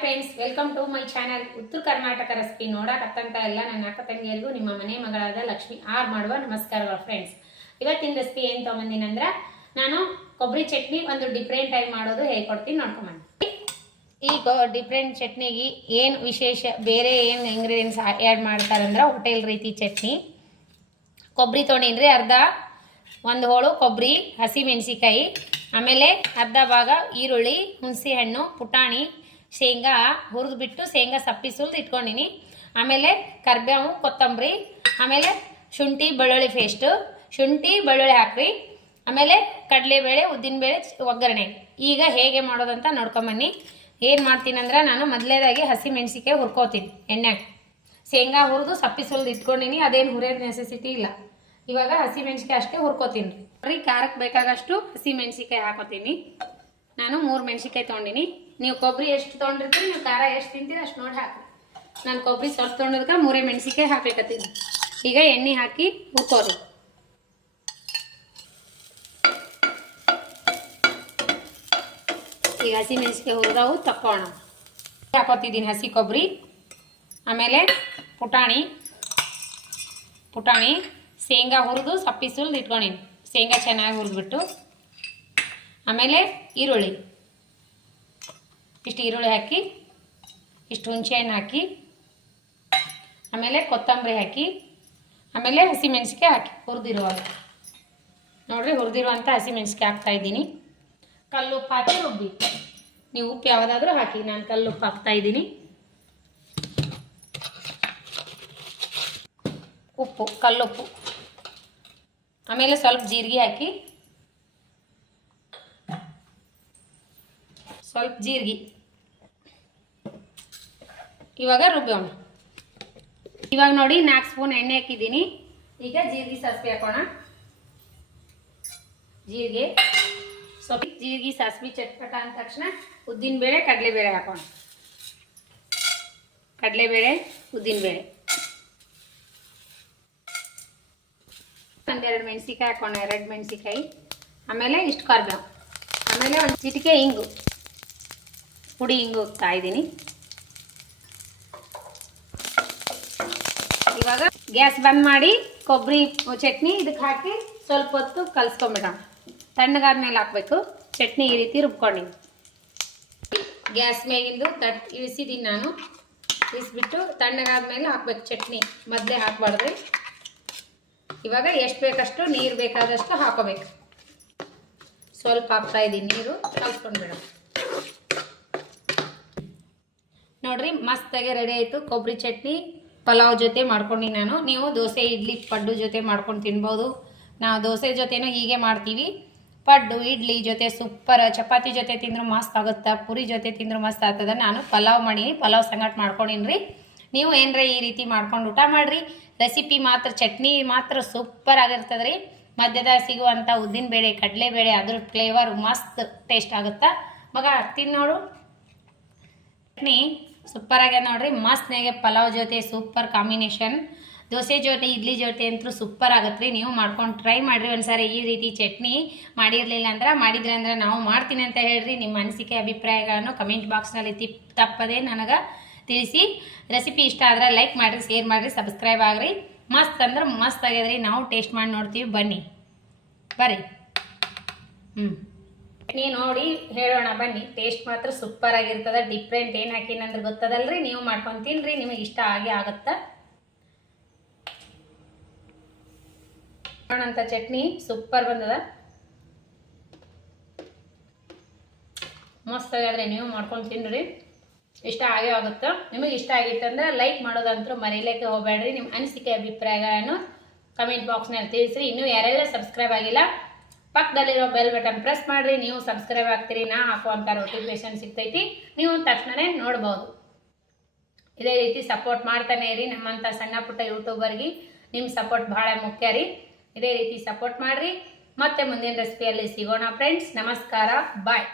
Friends, welcome to my channel. Uttara Karnataka recipe ನೋಡಕತ್ತಂತ ಎಲ್ಲ ನನ್ನ ಅಕ್ಕ ತಂಗಿಯರಿಗೂ ನಿಮ್ಮ ಮನೆ ಮಗಳಾದ ಲಕ್ಷ್ಮಿ ಆರ್ ಮಾಡುವ ನಮಸ್ಕಾರಗಳು ಫ್ರೆಂಡ್ಸ್. ಇವತ್ತಿನ ರೆಸಿಪಿ ಏನು ತೊಗೊಂಬಂದಿನಂದ್ರೆ ನಾನು ಕೊಬ್ಬರಿ ಚಟ್ನಿ ಒಂದು ಡಿಫ್ರೆಂಟ್ ಆಗಿ ಮಾಡೋದು ಹೇಳ್ಕೊಡ್ತೀನಿ, ನೋಡ್ಕೊಂಬಂದು. ಈ ಡಿಫ್ರೆಂಟ್ ಚಟ್ನಿಗೆ ಏನು ವಿಶೇಷ ಬೇರೆ ಏನು ಇಂಗ್ರೀಡಿಯೆಂಟ್ಸ್ ಆ್ಯಡ್ ಮಾಡ್ತಾರಂದ್ರೆ ಹೋಟೆಲ್ ರೀತಿ ಚಟ್ನಿ. ಕೊಬ್ಬರಿ ತೊಗೊಂಡಿನ್ರಿ, ಒಂದು ಹೋಳು ಕೊಬ್ಬರಿ, ಹಸಿ ಮೆಣಸಿಕಾಯಿ, ಆಮೇಲೆ ಅರ್ಧ ಭಾಗ ಈರುಳ್ಳಿ, ಹುಣಸೆ ಹಣ್ಣು, ಪುಟಾಣಿ, ಶೇಂಗಾ ಹುರಿದು ಬಿಟ್ಟು ಶೇಂಗಾ ಸಪ್ಪಿ ಸುಲ್ದು ಇಟ್ಕೊಂಡಿನಿ. ಆಮೇಲೆ ಕರಿಬೇವು, ಕೊತ್ತಂಬರಿ, ಆಮೇಲೆ ಶುಂಠಿ ಬೆಳ್ಳುಳ್ಳಿ ಪೇಸ್ಟು, ಶುಂಠಿ ಬೆಳ್ಳುಳ್ಳಿ ಹಾಕ್ರಿ. ಆಮೇಲೆ ಕಡಲೆಬೇಳೆ, ಉದ್ದಿನಬೇಳೆ ಒಗ್ಗರಣೆ. ಈಗ ಹೇಗೆ ಮಾಡೋದಂತ ನೋಡ್ಕೊಂಬನ್ನಿ. ಏನು ಮಾಡ್ತೀನಂದ್ರೆ ನಾನು ಮೊದಲೇದಾಗಿ ಹಸಿ ಮೆಣಸಿಕಾಯಿ ಹುರ್ಕೋತೀನಿ ಎಣ್ಣೆಗೆ. ಶೇಂಗಾ ಹುರಿದು ಸಪ್ಪಿ ಸುಲ್ದು ಇಟ್ಕೊಂಡಿನಿ, ಅದೇನು ಹುರಿಯೋದು ನೆಸೆಸಿಟಿ ಇಲ್ಲ. ಇವಾಗ ಹಸಿ ಮೆಣಸಿಕಾಯಿ ಅಷ್ಟೇ ಹುರ್ಕೋತೀನಿ ರೀ. ಖಾರಕ್ಕೆ ಬೇಕಾಗಷ್ಟು ಹಸಿ ಮೆಣಸಿಕಾಯಿ ಹಾಕೋತೀನಿ. ನಾನು 3 ಮೆಣಸಿಕಾಯಿ ತೊಗೊಂಡಿನಿ. ನೀವು ಕೊಬ್ಬರಿ ಎಷ್ಟು ತೊಗೊಂಡಿರ್ತೀರಿ, ನೀವು ಖಾರ ಎಷ್ಟು ತಿಂತೀರಿ ಅಷ್ಟು ನೋಡಿ ಹಾಕಿ. ನಾನು ಕೊಬ್ಬರಿ ಸ್ವಲ್ಪ ತೊಗೊಂಡಿದ್ಕೆ 3 ಮೆಣಸಿಕಾಯಿ ಹಾಕ್ಲಿಕ್ಕತ್ತೀನಿ. ಈಗ ಎಣ್ಣೆ ಹಾಕಿ ಹುರ್ಕೋರಿ. ಈಗ ಹಸಿ ಮೆಣಸಿಕಾಯಿ ಹುರಿದವು ತಕ್ಕೋಣ. ಹಾಕೋತಿದ್ದೀನಿ ಹಸಿ ಕೊಬ್ಬರಿ, ಆಮೇಲೆ ಪುಟಾಣಿ, ಶೇಂಗಾ ಹುರಿದು ಸಪ್ಪಿ ಸುಲ್ದು ಇಟ್ಕೊಂಡಿನಿ. ಶೇಂಗಾ ಚೆನ್ನಾಗಿ ಹುರಿದ್ಬಿಟ್ಟು, ಆಮೇಲೆ ಈರುಳ್ಳಿ, ಇಷ್ಟು ಈರುಳ್ಳಿ ಹಾಕಿ, ಇಷ್ಟು ಹುಣಸೆ ಹಣ್ಣು ಹಾಕಿ, ಆಮೇಲೆ ಕೊತ್ತಂಬರಿ ಹಾಕಿ, ಆಮೇಲೆ ಹಸಿ ಮೆಣಸಿಕಾಯಿ ಹಾಕಿ ಹುರಿದಿರುವಾಗ ನೋಡಿರಿ. ಹುರಿದಿರುವಂಥ ಹಸಿ ಮೆಣಸಿಕಾಯಿ ಹಾಕ್ತಾ ಇದ್ದೀನಿ. ಕಲ್ಲುಪ್ಪು ಹಾಕಿ ರುಬ್ಬಿ. ನೀವು ಉಪ್ಪು ಯಾವುದಾದ್ರೂ ಹಾಕಿ, ನಾನು ಕಲ್ಲುಪ್ಪು ಹಾಕ್ತಾ ಇದ್ದೀನಿ. ಉಪ್ಪು, ಕಲ್ಲುಪ್ಪು, ಆಮೇಲೆ ಸ್ವಲ್ಪ ಜೀರಿಗೆ ಹಾಕಿ, ಸ್ವಲ್ಪ ಜೀರಿಗೆ. ಇವಾಗ ರುಬ್ಬೋಣ. ಇವಾಗ ನೋಡಿ 4 ಸ್ಪೂನ್ ಎಣ್ಣೆ ಹಾಕಿದ್ದೀನಿ. ಈಗ ಜೀರಿಗೆ ಸಾಸಿವೆ ಹಾಕೋಣ. ಜೀರಿಗೆ ಸ್ವಲ್ಪ ಜೀರಿಗೆ ಸಾಸಿವೆ ಚಟ್ಪಟ ಅಂದ ತಕ್ಷಣ ಉದ್ದಿನಬೇಳೆ, ಕಡಲೆಬೇಳೆ ಹಾಕೋಣ. ಕಡಲೆಬೇಳೆ, ಉದ್ದಿನಬೇಳೆ, ಒಂದೆರಡು ಮೆಣಸಿಕಾಯಿ ಹಾಕೋಣ, 2 ಮೆಣಸಿಕಾಯಿ, ಆಮೇಲೆ ಇಷ್ಟು ಕರಿಬೇವು, ಆಮೇಲೆ ಒಂದು ಚಿಟಿಕೆ ಇಂಗು, ಪುಡಿ ಇಂಗು ಹೋಗ್ತಾ ಇದ್ದೀನಿ. ಇವಾಗ ಗ್ಯಾಸ್ ಬಂದ್ ಮಾಡಿ ಕೊಬ್ಬರಿ ಚಟ್ನಿ ಇದಕ್ಕೆ ಹಾಕಿ ಸ್ವಲ್ಪ ಹೊತ್ತು ಕಲಿಸ್ಕೊಂಬಿಡೋಣ. ತಣ್ಣಗಾದ್ಮೇಲೆ ಹಾಕಬೇಕು. ಚಟ್ನಿ ಈ ರೀತಿ ರುಬ್ಕೊಂಡಿನಿ. ಗ್ಯಾಸ್ ಮೇಗಿಂದು ಇಳಿಸಿದ್ದೀನಿ ನಾನು. ಇಳಿಸ್ಬಿಟ್ಟು ತಣ್ಣಗಾದ್ಮೇಲೆ ಹಾಕ್ಬೇಕು ಚಟ್ನಿ, ಮೊದಲೇ ಹಾಕಬಾರ್ದ್ರಿ. ಇವಾಗ ಎಷ್ಟು ಬೇಕಷ್ಟು ನೀರು ಬೇಕಾದಷ್ಟು ಹಾಕೋಬೇಕು. ಸ್ವಲ್ಪ ಹಾಕ್ತಾ ಇದ್ದೀನಿ ನೀರು, ಕಲಿಸ್ಕೊಂಡ್ಬಿಡೋಣ. ನೋಡ್ರಿ, ಮಸ್ತಾಗೆ ರೆಡಿ ಆಯಿತು ಕೊಬ್ಬರಿ ಚಟ್ನಿ. ಪಲಾವ್ ಜೊತೆ ಮಾಡ್ಕೊಂಡಿನಿ ನಾನು. ನೀವು ದೋಸೆ, ಇಡ್ಲಿ, ಪಡ್ಡು ಜೊತೆ ಮಾಡ್ಕೊಂಡು ತಿನ್ಬೋದು. ನಾವು ದೋಸೆ ಜೊತೆನೂ ಹೀಗೆ ಮಾಡ್ತೀವಿ. ಪಡ್ಡು, ಇಡ್ಲಿ ಜೊತೆ ಸೂಪರ್, ಚಪಾತಿ ಜೊತೆ ತಿಂದ್ರೆ ಮಸ್ತ್ ಆಗುತ್ತೆ, ಪುರಿ ಜೊತೆ ತಿಂದ್ರೆ ಮಸ್ತ್ ಆಗ್ತದೆ. ನಾನು ಪಲಾವ್ ಮಾಡೀನಿ, ಪಲಾವ್ ಸಂಗಟ್ ಮಾಡ್ಕೊಂಡಿನಿ. ನೀವು ಏನರ ಈ ರೀತಿ ಮಾಡ್ಕೊಂಡು ಊಟ ಮಾಡಿರಿ. ರೆಸಿಪಿ ಮಾತ್ರ, ಚಟ್ನಿ ಮಾತ್ರ ಸೂಪರ್ ಆಗಿರ್ತದೆ ರೀ. ಮಧ್ಯದಾಗ ಸಿಗುವಂಥ ಉದ್ದಿನಬೇಳೆ, ಕಡಲೆಬೇಳೆ, ಅದ್ರ ಫ್ಲೇವರ್ ಮಸ್ತ್ ಟೇಸ್ಟ್ ಆಗುತ್ತೆ. ಮಗ ತಿನ್ನೋಡು. ಚಟ್ನಿ ಸೂಪರ್ ಆಗ್ಯದ ನೋಡ್ರಿ. ಮಸ್ತ್ನಾಗೆ ಪಲಾವ್ ಜೊತೆ ಸೂಪರ್ ಕಾಂಬಿನೇಷನ್. ದೋಸೆ ಜೊತೆ, ಇಡ್ಲಿ ಜೊತೆ ಅಂತೂ ಸೂಪರ್ ಆಗತ್ತೆ ರೀ. ನೀವು ಮಾಡ್ಕೊಂಡು ಟ್ರೈ ಮಾಡಿರಿ ಒಂದ್ಸಾರಿ. ಈ ರೀತಿ ಚಟ್ನಿ ಮಾಡಿರಲಿಲ್ಲ ಅಂದ್ರೆ, ಮಾಡಿದ್ರಿ ಅಂದ್ರೆ ನಾವು ಮಾಡ್ತೀನಿ ಅಂತ ಹೇಳ್ರಿ. ನಿಮ್ಮ ಅನಿಸಿಕೆ ಅಭಿಪ್ರಾಯಗಳನ್ನು ಕಮೆಂಟ್ ಬಾಕ್ಸ್ನಲ್ಲಿ ತಪ್ಪದೆ ನನಗೆ ತಿಳಿಸಿ. ರೆಸಿಪಿ ಇಷ್ಟ ಆದ್ರೆ ಲೈಕ್ ಮಾಡಿರಿ, ಶೇರ್ ಮಾಡಿರಿ, ಸಬ್ಸ್ಕ್ರೈಬ್ ಆಗ್ರಿ. ಮಸ್ತ್ ಅಂದ್ರೆ ಮಸ್ತ್ ಆಗ್ಯದ್ರಿ. ನಾವು ಟೇಸ್ಟ್ ಮಾಡಿ ನೋಡ್ತೀವಿ, ಬನ್ನಿ ಬರ್ರಿ. ಚಟ್ನಿ ನೋಡಿ ಹೇಳೋಣ ಬನ್ನಿ. ಟೇಸ್ಟ್ ಮಾತ್ರ ಸೂಪರ್ ಆಗಿರ್ತದೆ. ಡಿಫ್ರೆಂಟ್ ಏನು ಹಾಕಿನಂದ್ರೆ ಗೊತ್ತದಲ್ರಿ. ನೀವು ಮಾಡ್ಕೊಂಡು ತಿನ್ರಿ, ನಿಮಗೆ ಇಷ್ಟ ಆಗೇ ಆಗುತ್ತೆ. ನೋಡೋಣಂತ ಚಟ್ನಿ ಸೂಪರ್ ಬಂದದ, ಮಸ್ತ್ ಆಗ್ಯಾದ್ರಿ. ನೀವು ಮಾಡ್ಕೊಂಡು ತಿನ್ರಿ, ಇಷ್ಟ ಆಗೇ ಆಗುತ್ತೆ. ನಿಮಗೆ ಇಷ್ಟ ಆಗಿತ್ತಂದ್ರೆ ಲೈಕ್ ಮಾಡೋದಂತೂ ಮರೀಲಿಕ್ಕೆ ಹೋಗಬೇಡ್ರಿ. ನಿಮ್ಮ ಅನಿಸಿಕೆ ಅಭಿಪ್ರಾಯಗಳನ್ನು ಕಮೆಂಟ್ ಬಾಕ್ಸ್ನಲ್ಲಿ ತಿಳಿಸ್ರಿ. ಇನ್ನೂ ಯಾರೆಲ್ಲ ಸಬ್ಸ್ಕ್ರೈಬ್ ಆಗಿಲ್ಲ, ಪಕ್ಕದಲ್ಲಿರೋ ಬೆಲ್ ಬಟನ್ ಪ್ರೆಸ್ ಮಾಡಿರಿ. ನೀವು ಸಬ್ಸ್ಕ್ರೈಬ್ ಆಗ್ತೀರಿ, ನಾ ಹಾಕುವಂಥ ನೋಟಿಫಿಕೇಶನ್ ಸಿಗ್ತೈತಿ, ನೀವು ತಕ್ಷಣವೇ ನೋಡ್ಬೋದು. ಇದೇ ರೀತಿ ಸಪೋರ್ಟ್ ಮಾಡ್ತಾನೆ ಇರಿ. ನಮ್ಮಂಥ ಸಣ್ಣ ಪುಟ್ಟ ಯೂಟ್ಯೂಬರ್ಗೆ ನಿಮ್ಮ ಸಪೋರ್ಟ್ ಭಾಳ ಮುಖ್ಯ ರೀ. ಇದೇ ರೀತಿ ಸಪೋರ್ಟ್ ಮಾಡಿರಿ. ಮತ್ತೆ ಮುಂದಿನ ರೆಸಿಪಿಯಲ್ಲಿ ಸಿಗೋಣ ಫ್ರೆಂಡ್ಸ್. ನಮಸ್ಕಾರ, ಬಾಯ್.